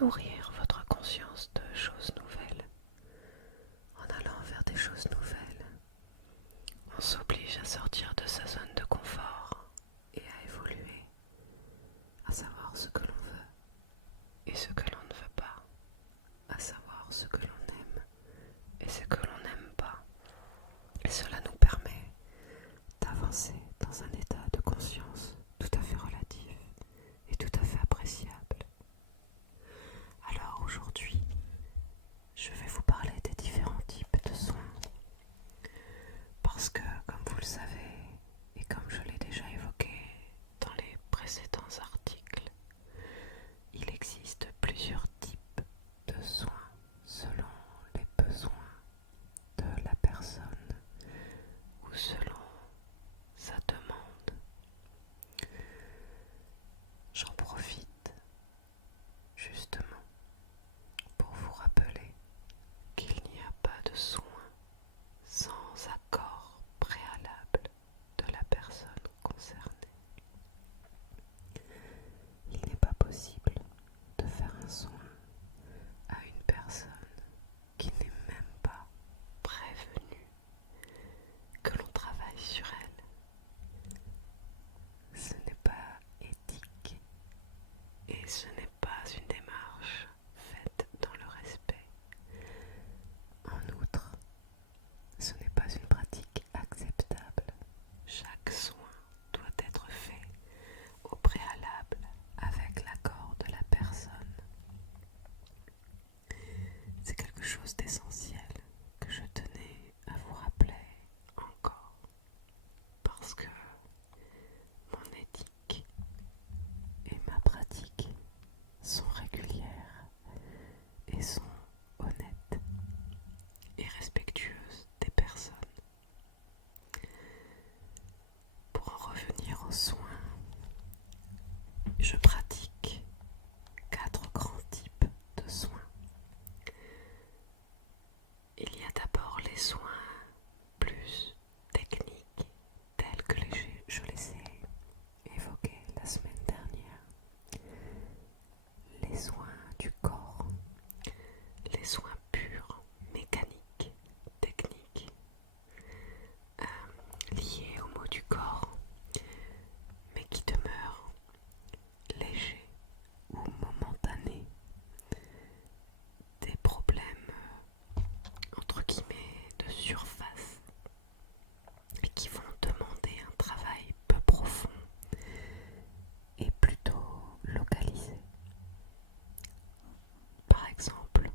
nourrir votre conscience de choses nouvelles. En allant vers des choses nouvelles, on s'oblige à sortir de sa zone de confort et à évoluer, à savoir ce que l'on veut et ce que l'on ne veut pas, à savoir ce que l'on aime et ce que l'on n'aime pas. Et cela nous permet d'avancer dans un état de conscience tout à fait relatif et tout à fait appréciable. Alors aujourd'hui, je vais vous parler des différents types de soins parce que, comme vous le savez et comme je l'ai déjà évoqué dans les précédents articles, il existe plusieurs types de soins selon les besoins de la personne ou selon sa demande. J'en profite justement pour vous rappeler qu'il n'y a pas de soins sans accord préalable de la personne concernée. Il n'est pas possible de faire un soin à une personne qui n'est même pas prévenue que l'on travaille sur elle. Ce n'est pas éthique et ce n'est pas une démarche faite dans le respect. En outre, ce n'est pas une pratique acceptable. Chaque soin doit être fait au préalable avec l'accord de la personne. C'est quelque chose d'essentiel que je tenais à vous rappeler encore, parce que mon éthique et ma pratique sont régulières et sont honnêtes et respectueuses des personnes. Pour en revenir aux soins, je pratique 4 grands types de soins. Il y a d'abord les soins plus techniques, tels que je les ai évoqués la semaine dernière. Les soins du corps, les soins purs, mécaniques, techniques, liés au mot du corps, mais qui demeurent légers ou momentanés. Des problèmes entre guillemets de surface et qui vont demander un travail peu profond et plutôt localisé. Par exemple,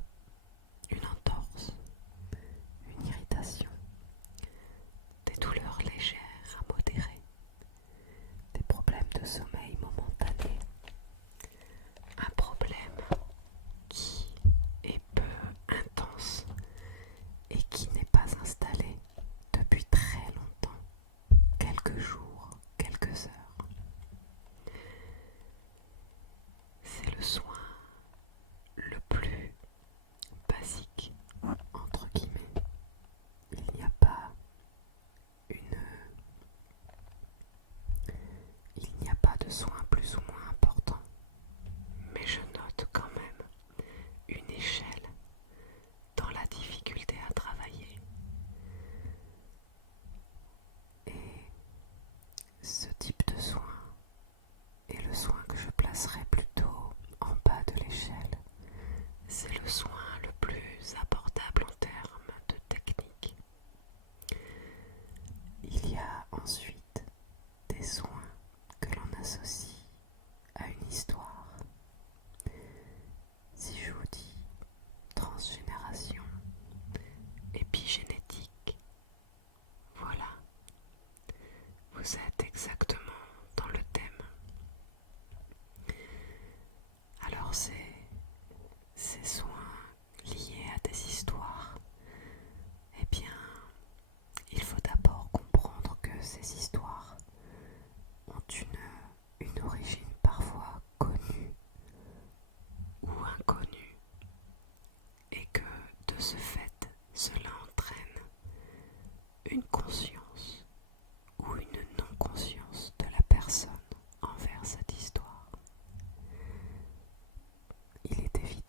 une entorse, une irritation, des douleurs légères à modérées, des problèmes de sommeil momentanés, un problème qui est peu intense et qui n'est pas installé depuis très longtemps, quelques jours, quelques heures. C'est le soin le plus basique, entre guillemets. Il n'y a pas de soin plus ou moins important, mais je note quand même une échelle dans la difficulté à travailler. Et ce type de soin est le soin que je placerai plutôt en bas de l'échelle. C'est le soin le plus abordable en termes de technique. Il y a ensuite des soins que l'on associe à une histoire. Si je vous dis transgénération, épigénétique, voilà, vous êtes exactement dans le thème. Alors ces soins liés à des histoires, eh bien, il faut d'abord comprendre que ces histoires ont une origine parfois connue ou inconnue, et que de ce fait, cela entraîne une conscience ou une non-conscience de la personne envers cette histoire. Il est évident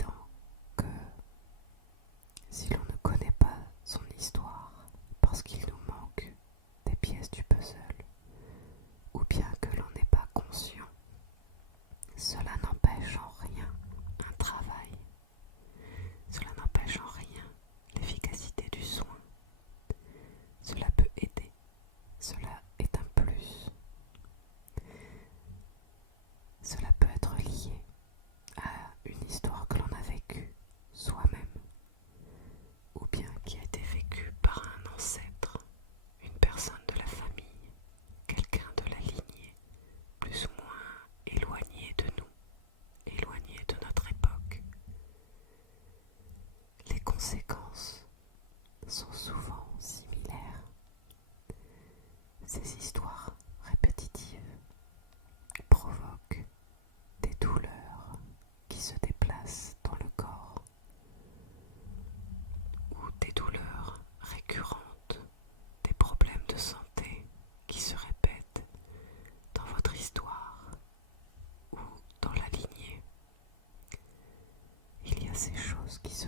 conséquences sont souvent similaires. Ces histoires répétitives provoquent des douleurs qui se déplacent dans le corps ou des douleurs récurrentes, des problèmes de santé qui se répètent dans votre histoire ou dans la lignée. Il y a ces choses qui se